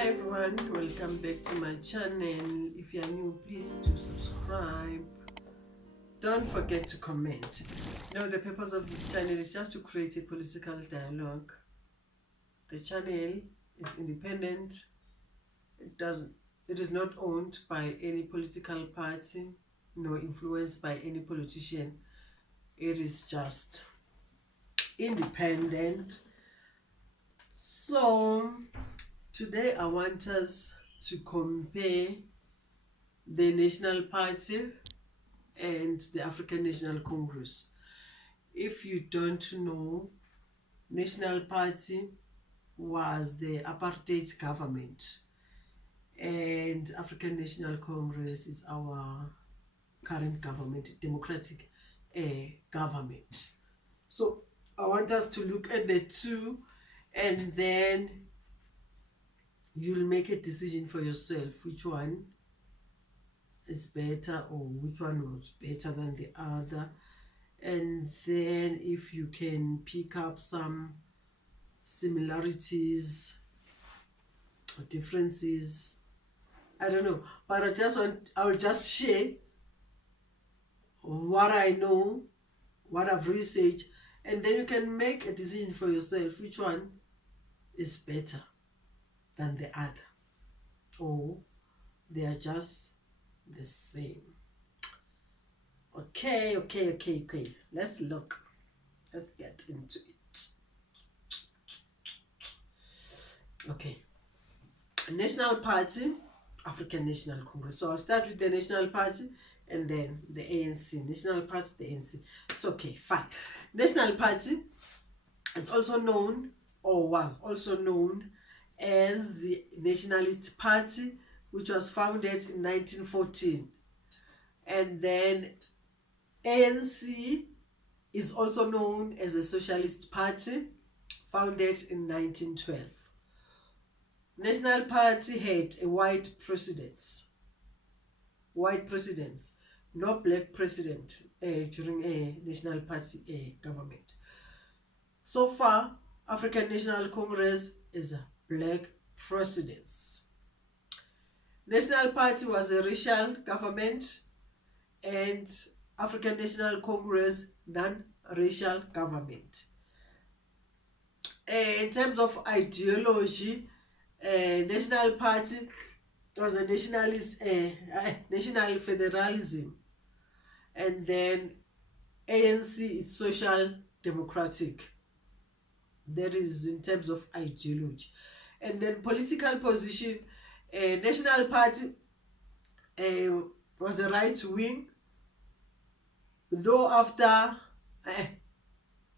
Hi everyone, welcome back to my channel. If you are new, please do subscribe. Don't forget to comment. The purpose of this channel is just to create a political dialogue. The channel is independent. It is not owned by any political party, nor influenced by any politician. It is just independent. So today I want us to compare the National Party and the African National Congress. If you don't know, National Party was the apartheid government, and African National Congress is our current government, democratic government. So I want us to look at the two, and then you'll make a decision for yourself which one is better or which one was better than the other. And then if you can pick up some similarities or differences, I don't know, but I'll just share what I know, what I've researched, and then you can make a decision for yourself which one is better than the other, or they are just the same. Okay. Let's look. Let's get into it. Okay. National Party, African National Congress. So I'll start with the National Party and then the ANC. National Party, the ANC. It's okay, fine. National Party is also known, or was also known, as the Nationalist Party, which was founded in 1914. And then ANC is also known as the Socialist Party, founded in 1912. National Party had a white president, no black president during a National Party government. So far, African National Congress is a black president. National Party was a racial government, and African National Congress non-racial government. In terms of ideology, National Party was a nationalist, national federalism, and then ANC is social democratic. That is in terms of ideology. And then political position, National Party was a right wing, though after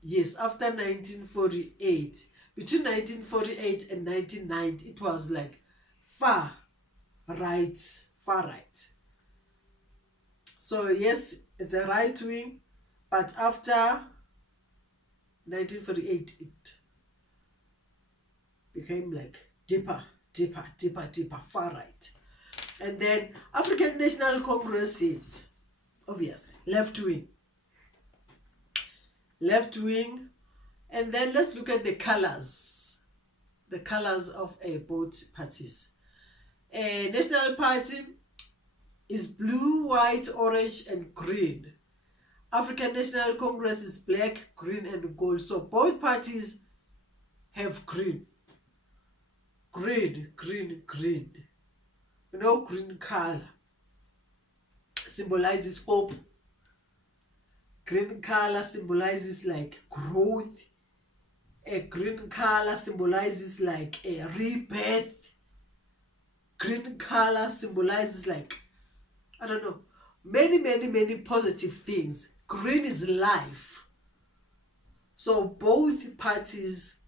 1948, between 1948 and 1990, it was like far right. So yes, it's a right wing, but after 1948, it became like deeper, far right. And then African National Congress is obvious, left wing. And then let's look at the colors of both parties. National Party is blue, white, orange, and green. African National Congress is black, green, and gold. So both parties have green. Green. Green color symbolizes hope. Green color symbolizes like growth. A green color symbolizes like a rebirth. Green color symbolizes like, I don't know, many positive things. Green is life. So both parties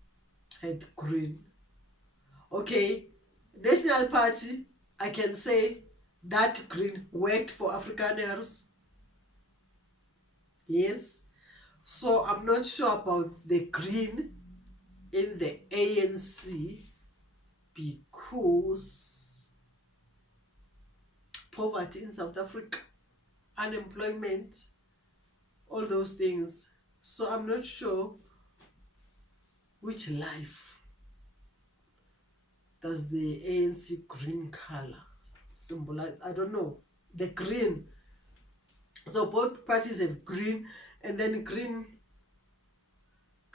had green. Okay, National Party, I can say that green worked for Afrikaners. Yes. So I'm not sure about the green in the ANC, because poverty in South Africa, unemployment, all those things. So I'm not sure which life does the ANC green color symbolize? I don't know. The green. So both parties have green, and then green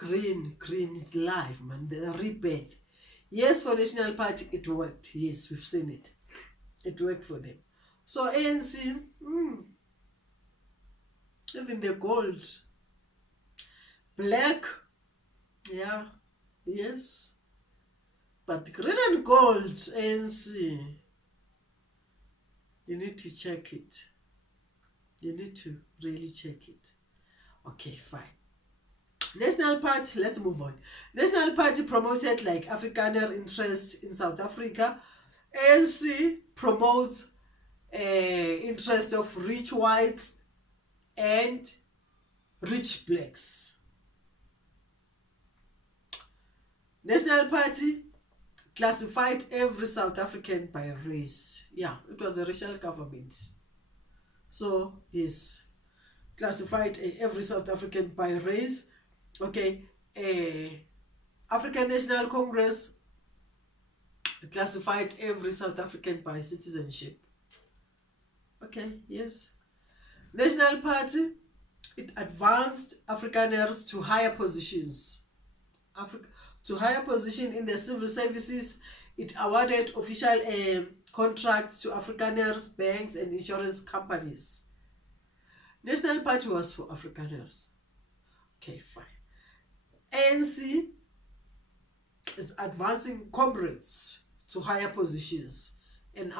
is life, man. The rebirth. Yes, for National Party, it worked. Yes, we've seen it. It worked for them. So ANC, even the gold. Black, yeah, yes. But green and gold, ANC, you need to check it. You need to really check it. Okay, fine. National Party, let's move on. National Party promoted like Afrikaner interest in South Africa. ANC promotes interest of rich whites and rich blacks. National Party classified every South African by race. Yeah, it was a racial government. So, yes, classified every South African by race. Okay, African National Congress classified every South African by citizenship. Okay, yes. National Party, it advanced Afrikaners to higher positions. To higher position in the civil services. It awarded official contracts to Afrikaners, banks, and insurance companies. National Party was for Afrikaners. Okay, fine. ANC is advancing comrades to higher positions and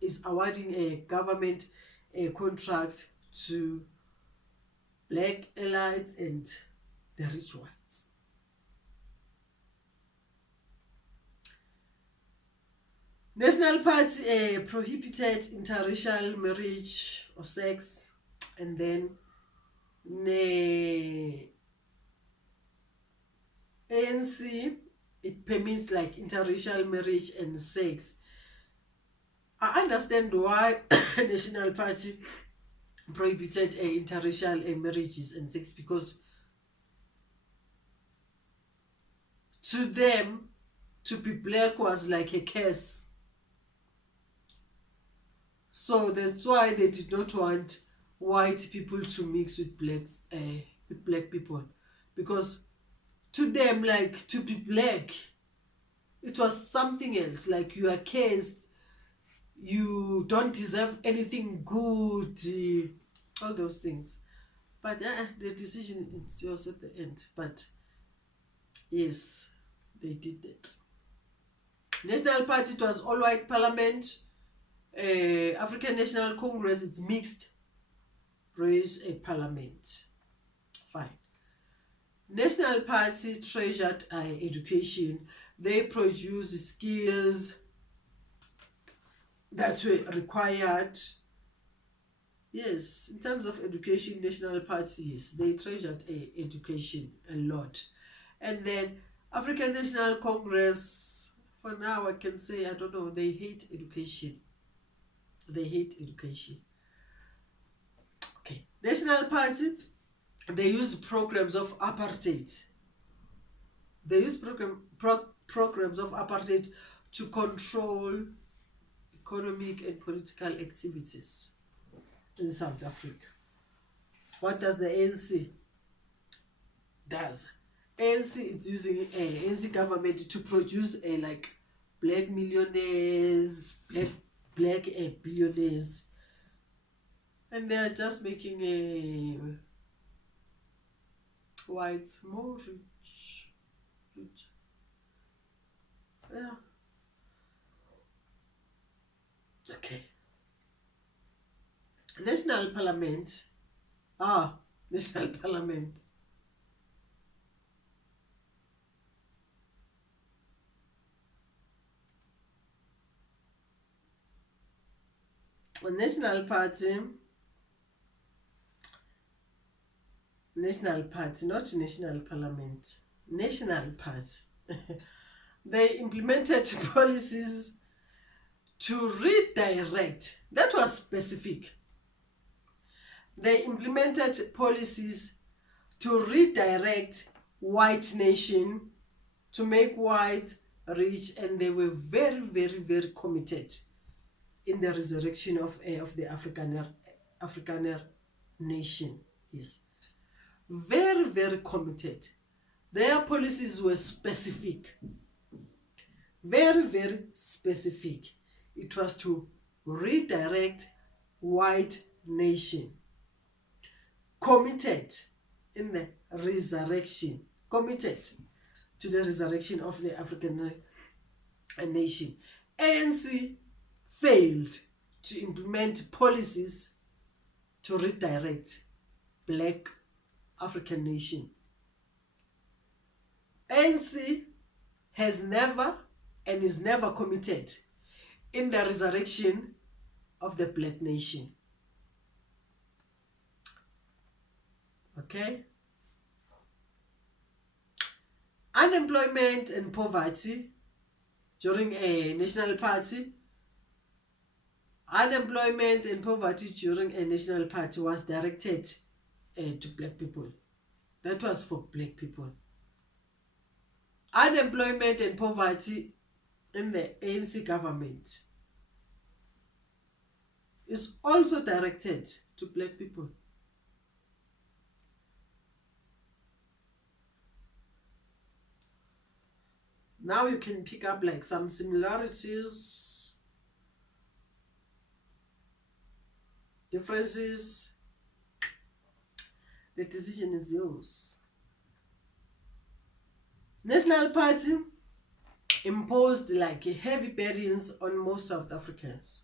is awarding a government contracts to black elites and the rich whites. National Party prohibited interracial marriage or sex, and then ANC, it permits like interracial marriage and sex. I understand why National Party prohibited interracial marriages and sex, because to them, to be black was like a curse. So that's why they did not want white people to mix with black people, because to them, like, to be black, it was something else. Like, you are cursed, you don't deserve anything good, all those things. But the decision is yours at the end. But yes, they did that. National Party, it was all white parliament. African National Congress, it's mixed race parliament. Fine. National Party treasured education. They produce skills that were required. Yes, in terms of education, National Party, yes, they treasured education a lot. And then African National Congress, for now I can say, I don't know, they hate education. They hate education. Okay. National Party, they use programs of apartheid. They use programs of apartheid to control economic and political activities in South Africa. What does the ANC does? ANC is using ANC government to produce like black millionaires, black billionaires, and they are just making whites more rich. Yeah. Okay. National Parliament. National Parliament. National Party. National Party, not National Parliament. National Party. They implemented policies to redirect. That was specific. They implemented policies to redirect white nation, to make white rich, and they were very, very, very committed in the resurrection of the Afrikaner nation. Yes, very, very committed. Their policies were specific, very, very specific. It was to redirect white nation, committed in the resurrection, committed to the resurrection of the African nation. ANC failed to implement policies to redirect black African nation. ANC has never and is never committed in the resurrection of the black nation. Okay? Unemployment and poverty during a national party. Unemployment and poverty during a national party was directed to black people. That was for black people. Unemployment and poverty in the ANC government is also directed to black people. Now you can pick up like some similarities, differences. The decision is yours. National Party imposed like heavy burdens on most South Africans.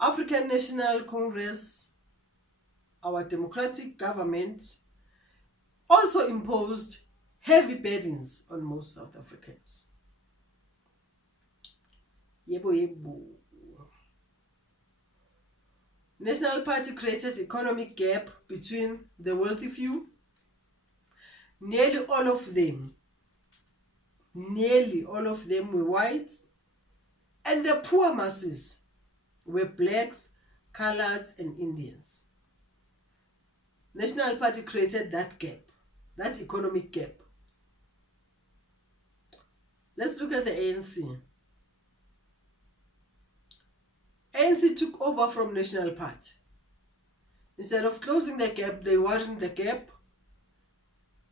African National Congress, our democratic government, also imposed heavy burdens on most South Africans. Yebo, yebo. National Party created economic gap between the wealthy few. Nearly all of them were white, and the poor masses were blacks, colors, and Indians. National Party created that gap, that economic gap. Let's look at the ANC. ANC took over from National Party. Instead of closing the gap, they widened the gap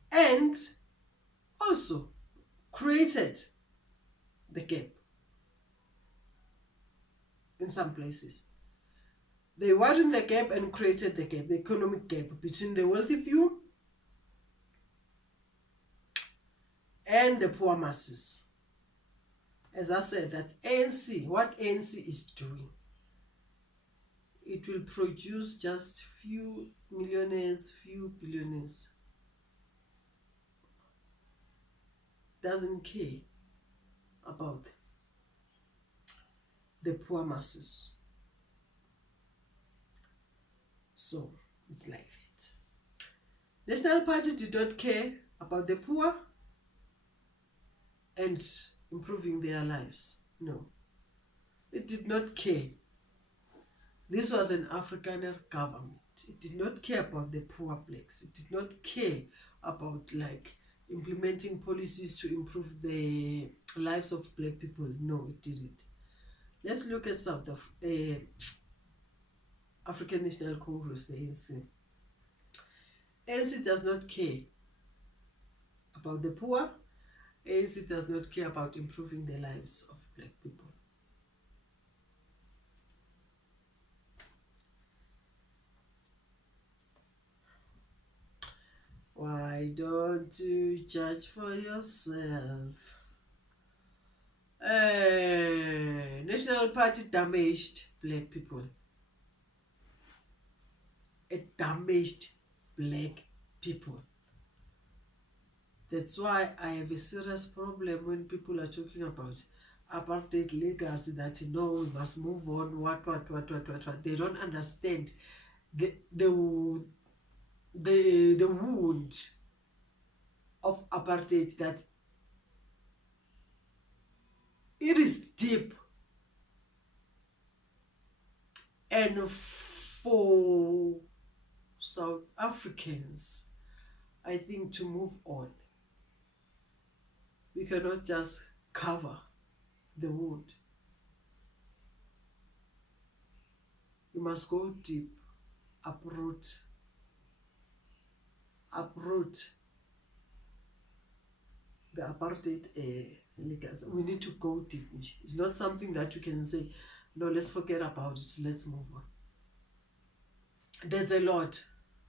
and also created the gap in some places. They widened the gap and created the gap, the economic gap between the wealthy few and the poor masses. As I said, that ANC, what ANC is doing, it will produce just few millionaires, few billionaires. Doesn't care about the poor masses. So it's like that. National Party did not care about the poor and improving their lives. No, it did not care. This was an Afrikaner government. It did not care about the poor blacks. It did not care about like implementing policies to improve the lives of black people. No, it didn't. Let's look at South of African National Congress, the ANC. ANC does not care about the poor. ANC does not care about improving the lives of black people. Why don't you judge for yourself? National Party damaged black people. It damaged black people. That's why I have a serious problem when people are talking about apartheid legacy, that we must move on, what. They don't understand the wound of apartheid, that it is deep, and for South Africans, I think, to move on, We cannot just cover the wound. We must go deep, uproot, uproot the apartheid legacy. We need to go deep. It's not something that you can say, no, let's forget about it, let's move on. There's a lot.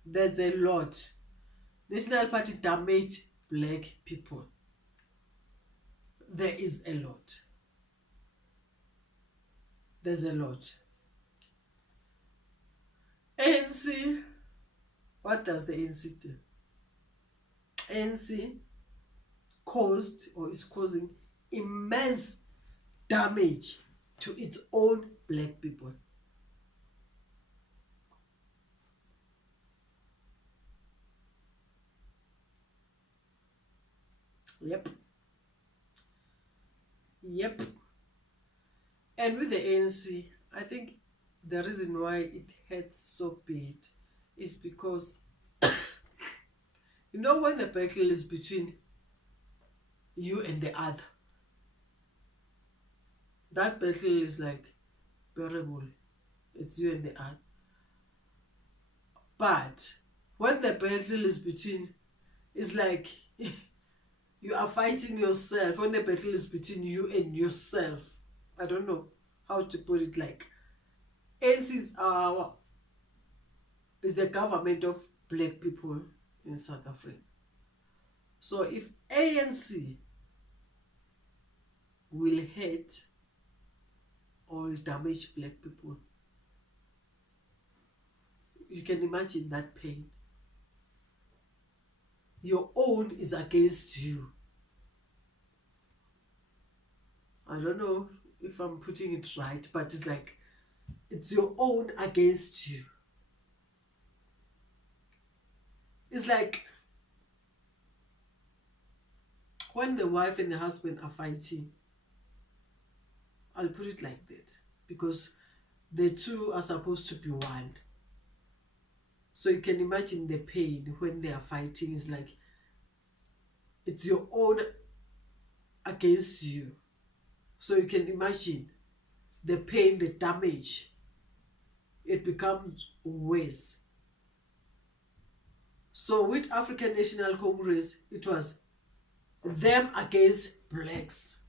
There's a lot. National Party damaged black people. There is a lot. There's a lot. ANC, what does the ANC do? ANC caused or is causing immense damage to its own black people. Yep. Yep. And with the ANC, I think the reason why it hurts so bad is because you know when the battle is between you and the other, that battle is like bearable. It's you and the other. But when the battle is between, it's like you are fighting yourself. When the battle is between you and yourself, I don't know how to put it. Like ANC is the government of black people in South Africa. So if ANC will hurt or damage black people, you can imagine that pain. Your own is against you. I don't know if I'm putting it right, but it's like it's your own against you. It's like when the wife and the husband are fighting, I'll put it like that, because the two are supposed to be one. So you can imagine the pain when they are fighting. It's like it's your own against you. So you can imagine the pain, the damage. It becomes worse. So with African National Congress, it was them against blacks.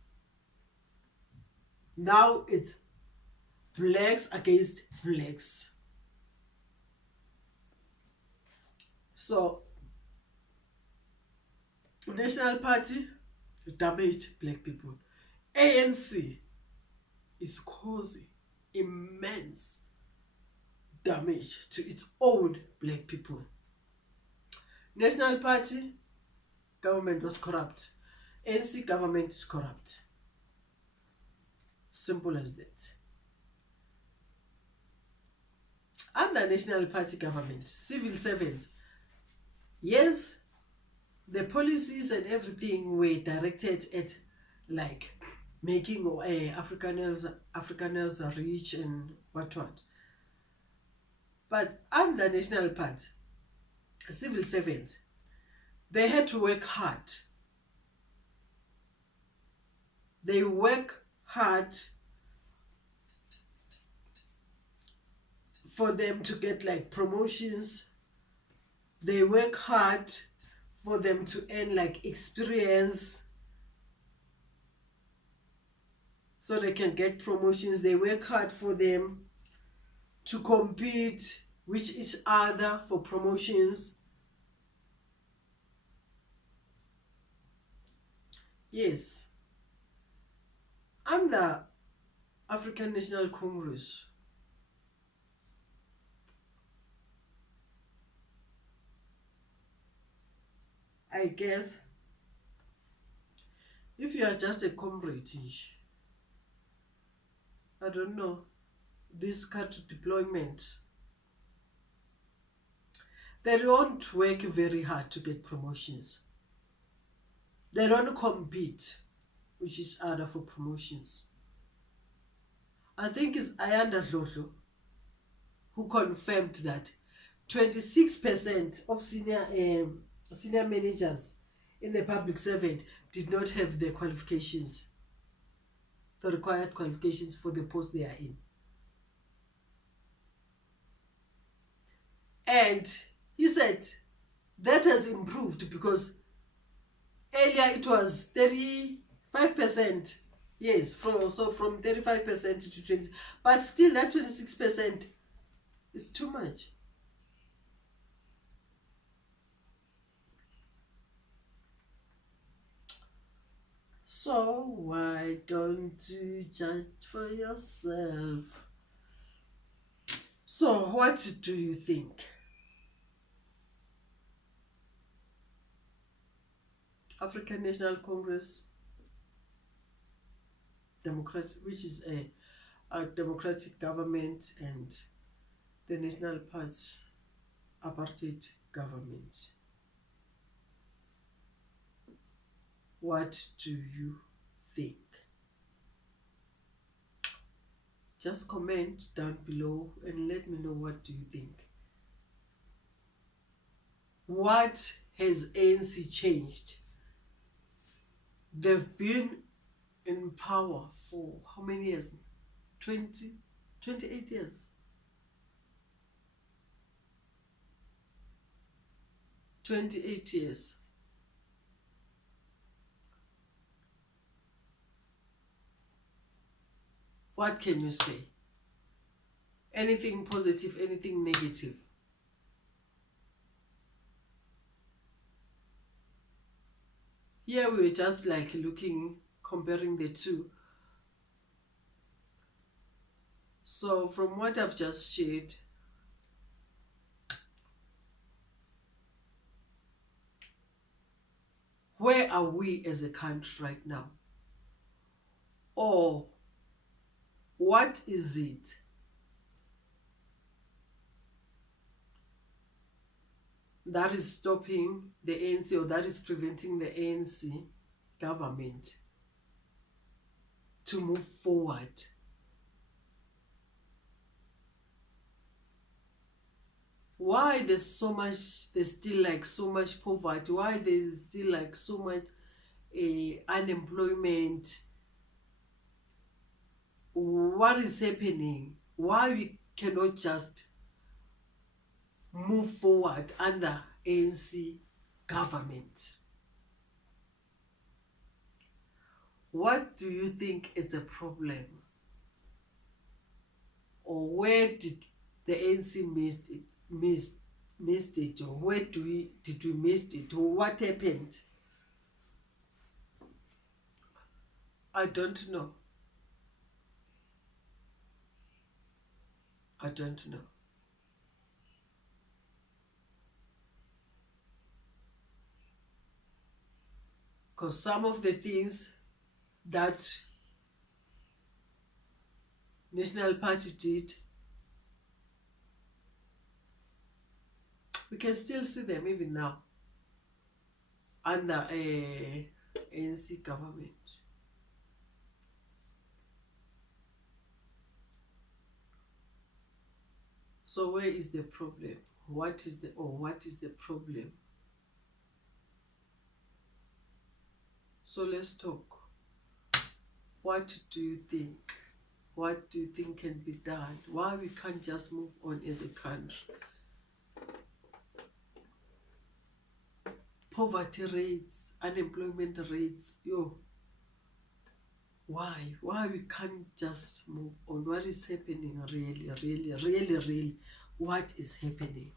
Now it's blacks against blacks. So National Party damaged black people. ANC is causing immense damage to its own black people. National Party government was corrupt. ANC government is corrupt. Simple as that. Under National Party government, civil servants, yes, the policies and everything were directed at like making Afrikaners rich and what. But under National Party, civil servants, they had to work hard. They work hard for them to get like promotions. They work hard for them to earn like experience so they can get promotions. They work hard for them to compete with each other for promotions. Yes. Under African National Congress, I guess if you are just a comrade, I don't know, this country deployment, they don't work very hard to get promotions. They don't compete with each other for promotions. I think it's Ayanda Dlodlo who confirmed that 26% of senior managers in the public servant did not have the qualifications, the required qualifications for the post they are in. And he said that has improved because earlier it was 35%. Yes, from 35% to 20, but still that 26% is too much. So why don't you judge for yourself? So what do you think? African National Congress, Democratic, which is a democratic government, and the National Party apartheid government. What do you think? Just comment down below and let me know, what do you think? What has ANC changed? They've been in power for how many years? 20, 28 years. 28 years. What can you say? Anything positive, anything negative? Here we're just like looking, comparing the two. So from what I've just shared, where are we as a country right now? Or what is it that is stopping the ANC, or that is preventing the ANC government to move forward? Why there's still like so much poverty? Why there's still like so much unemployment? What is happening? Why we cannot just move forward under ANC government? What do you think is a problem? Or where did the ANC missed it? Or where did we miss it? Or what happened? I don't know. I don't know. Because some of the things that National Party did, we can still see them even now under a ANC government. So where is the problem? What is the problem? So let's talk. What do you think? What do you think can be done? Why we can't just move on as a country? Poverty rates, unemployment rates, why? Why we can't just move on? What is happening really? What is happening?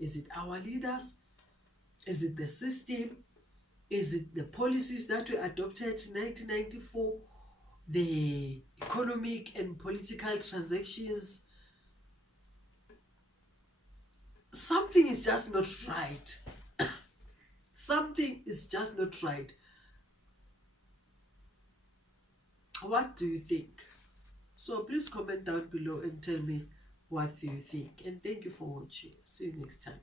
Is it our leaders? Is it the system? Is it the policies that were adopted in 1994? The economic and political transactions? Something is just not right. Something is just not right. What do you think? So please comment down below and tell me, what do you think? And thank you for watching. See you next time.